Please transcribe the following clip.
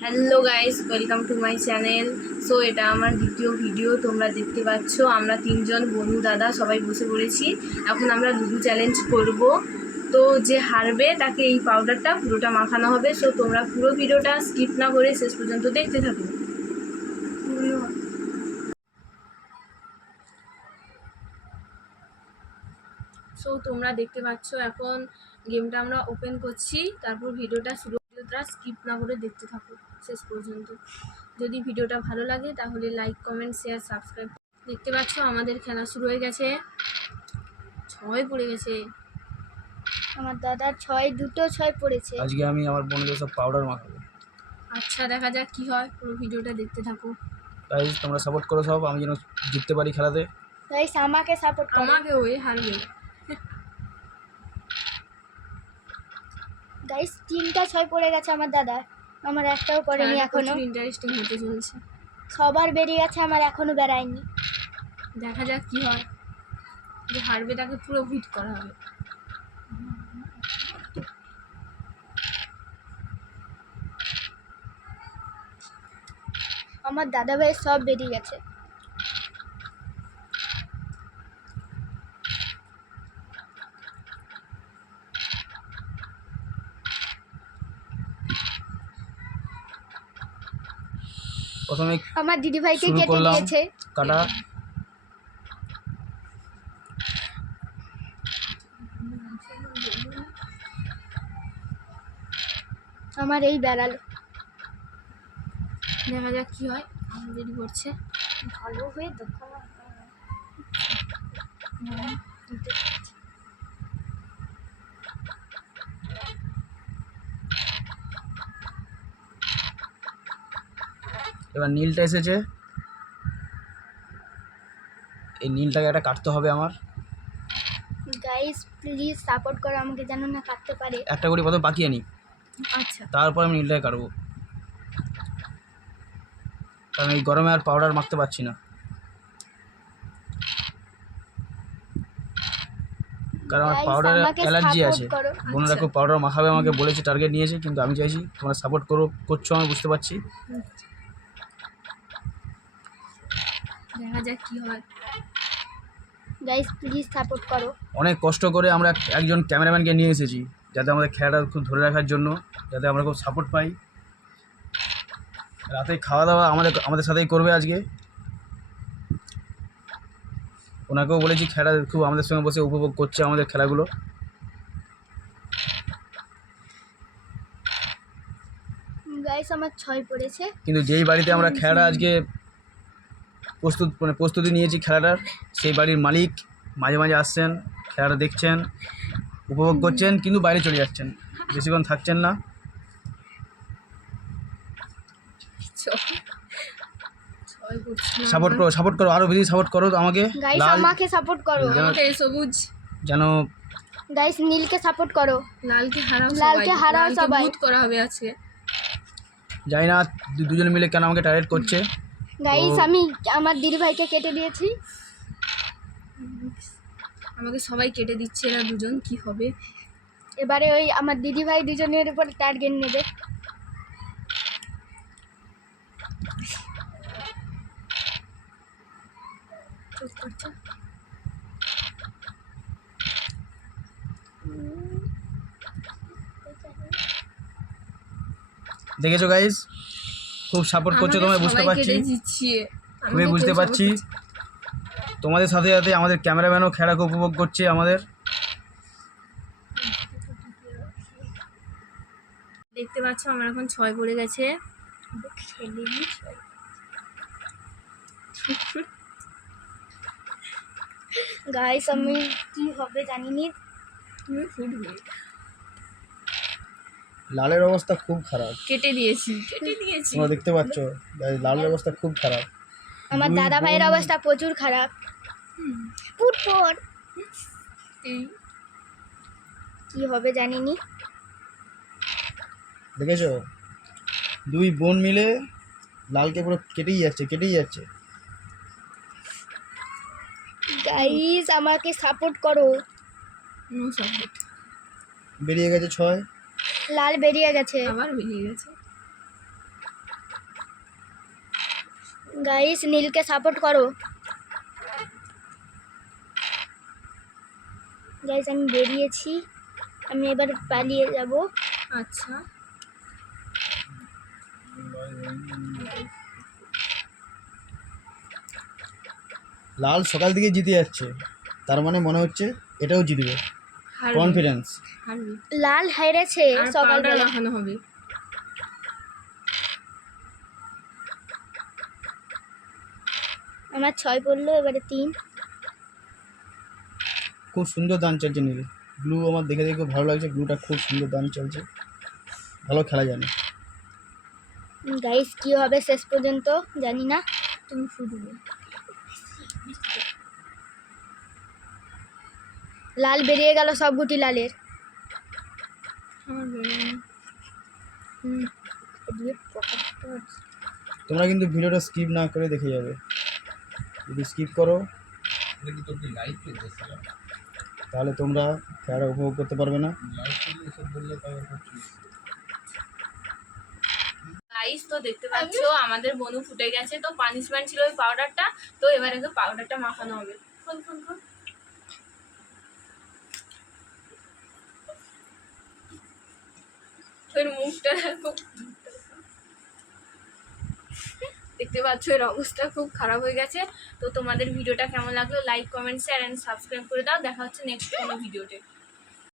Hello guys, welcome to my channel. So এটা আমার দ্বিতীয় ভিডিও। তোমরা দেখতে পাচ্ছ আমরা তিনজন বন্ধু দাদা সবাই বসে পড়েছি। এখন আমরা লুডো চ্যালেঞ্জ করব। তো যে হারবে তাকে এই পাউডারটা পুরোটা মাখানো হবে। সো তোমরা পুরো ভিডিওটা স্কিপ না করে শেষ পর্যন্ত দেখতে থাকো। সো তোমরা দেখতে পাচ্ছ এখন গেমটা আমরা ওপেন করছি, তারপর ভিডিওটা স্কিপ না করে দেখতে থাকো শেষ পর্যন্ত। যদি ভিডিওটা ভালো লাগে তাহলে লাইক, কমেন্ট, শেয়ার, সাবস্ক্রাইব। দেখতে পাচ্ছ আমাদের খেলা শুরু হয়ে গেছে। 6 পড়ে গেছে আমার দাদার দুটো ছয় পড়েছে। আজকে আমি আমার বোনদের সব পাউডার মাখাবো। আচ্ছা, দেখা যাক কি হয়, পুরো ভিডিওটা দেখতে থাকো। গাইস তোমরা সাপোর্ট করো সব, আমি যেন জিততে পারি খেলাতে। গাইস আমাকে সাপোর্ট করো। আমাকে ওই হারবে। গাইস 3টা 6 পড়ে গেছে আমার দাদা, আমার একটাও পড়েনি এখনো। ইন্টারেস্টিং হতে চলছে। সবার বেরিয়ে গেছে, আমার এখনো বেরায়নি। দেখা যাক কি হয়, যে হারবে তাকে পুরো ভূত করা হবে। আমার দাদা ভাই সব বেরিয়ে গেছে। প্রথমে আমার দিদি ভাইকে শুরু কেটে করলাম দিয়েছে কাটা। আমার এই বেড়ালো। দেখা যাক কি হয়, আমার রেডি করছে। ভালো হয়ে দেখো না। এবার নীলটা এসেছে, এই নীলটাকে একটা কাটতে হবে আমার। গাইস প্লিজ সাপোর্ট করো আমাকে, যেন না কাটতে পারে। একটা করে প্রথম পাকিয়ে নিই, আচ্ছা, তারপর আমি নীলটাকে কাটবো, কারণ এই গরমে আর পাউডার মাখতে পারছি না। কারণ আমার Guys, পাউডারে আমাকে অ্যালার্জি support আছে। করো। বোনেরা খুব পাউডার মাখাবে, আমাকে বলেছে, টার্গেট নিয়েছে, কিন্তু আমি চাইছি তোমরা সাপোর্ট করছো, আমি বুঝতে পারছি। দেখা যাক কি হয়। গাইস প্লিজ সাপোর্ট করো। অনেক কষ্ট করে আমরা একজন ক্যামেরাম্যানকে নিয়ে এসেছি, যাতে আমাদের খেলাটা খুব ধরে রাখার জন্য, যাতে আমরা খুব সাপোর্ট পাই। রাতে খাওয়া দাওয়া আমাদের সাথেই করবে আজকে। ওনাকেও বলেছি, খেলা খুব আমাদের সঙ্গে বসে উপভোগ করছে আমাদের খেলাগুলো। গাইস আমার 6 পড়েছে। কিন্তু যেই বাড়িতে আমরা খেলাটা আজকে প্রস্তুতি নিয়েছি খেলাটার, সেই বাড়ির মালিক মাঝে মাঝে আসছেন, খেলাটা দেখছেন, উপভোগ করছেন, কিন্তু বাইরে চলে যাচ্ছেন, বেশিক্ষণ থাকছেন না। সাপোর্ট করো, আরো বেশি সাপোর্ট করো আমাকে। গাইস আমাকে সাপোর্ট করো। আমাকে সবুজ, যেন গাইস নীলকে সাপোর্ট করো। লালকে হারাও, লালকে হারাও সবাই। ভূত করা হবে আজকে। জানি না দুজন মিলে কেন আমাকে টার্গেট করছে। গাইস আমি আমার দিদি ভাইকে কেটে দিয়েছি। আমাকে সবাই কেটে দিচ্ছে, এরা দুজন কি হবে। এবারে ওই আমার দিদি ভাই দুজনের উপর টার্গেট নেবে। দেখেছো গাইস, খুব সাপোর্ট করছো তোমরা, বুঝতে পারছি, খুবই বুঝতে পারছি। তোমাদের সাথে সাথে আমাদের ক্যামেরাম্যানও খেলাকে উপভোগ করছে আমাদের। দেখতে পাচ্ছ আমার এখন 6 পড়ে গেছে। গাইস আমি কি হবে জানি না। তুমি ফুটবে। লালের অবস্থা খুব খারাপ, কেটে দিয়েছি। তোমরা দেখতে পাচ্ছ লালের অবস্থা খুব খারাপ। আমার দাদা ভাইয়ের অবস্থা প্রচুর খারাপ। ফুটফুট কি হবে জানি না। দেখেছো, দুই বোন মিলে লালকে পুরো কেটেই যাচ্ছে। গাইস আমাকে সাপোর্ট করো। No support. বেরিয়ে গেছে 6, লাল বেরিয়ে গেছে। আবার বেরিয়ে গেছে। গাইস নীলকে সাপোর্ট করো। গাইস আমি বেরিয়েছি, আমি এবার পালিয়ে যাব। আচ্ছা, লাল সকাল থেকে জিতে যাচ্ছে, তার মানে মনে হচ্ছে এটাও জিতবে। হারবি কনফিডেন্স। হারবি। লাল হেরেছে আর পাউডার সকালবেলা। লাগানো হবে। আমার 6 পড়লো, এবারে 3। খুব সুন্দর দান চলছে নীল। ব্লু আমার দেখে দেখে খুব ভালো লাগছে, ব্লুটা খুব সুন্দর দান চলছে, ভালো খেলা জানে। গাইস কি হবে শেষ পর্যন্ত জানি না। তুমি ফুটবে। লাল বেরিয়ে গেল সব গুটি লালের। আমার বেরোয়নি। এদিকে পকেটটা আছে। তোমরা কিন্তু ভিডিওটা স্কিপ না করে দেখে যাবে, যদি স্কিপ করো তাহলে তোমরা খেলাটা উপভোগ করতে পারবে না। গাইস তো দেখতে পাচ্ছো আমাদের বনু ফুটে গেছে, তো পানিশমেন্ট ছিল ওই পাউডারটা, তো এবারে তো পাউডারটা মাখানো হবে। ফুল ফুল ফুল। তোর মুখটা খুব, দেখতে পাচ্ছ এর অবস্থা খুব খারাপ হয়ে গেছে। তো তোমাদের ভিডিওটা কেমন লাগলো like comment share and subscribe করে দাও। দেখা হচ্ছে নেক্সট কোনো ভিডিওতে।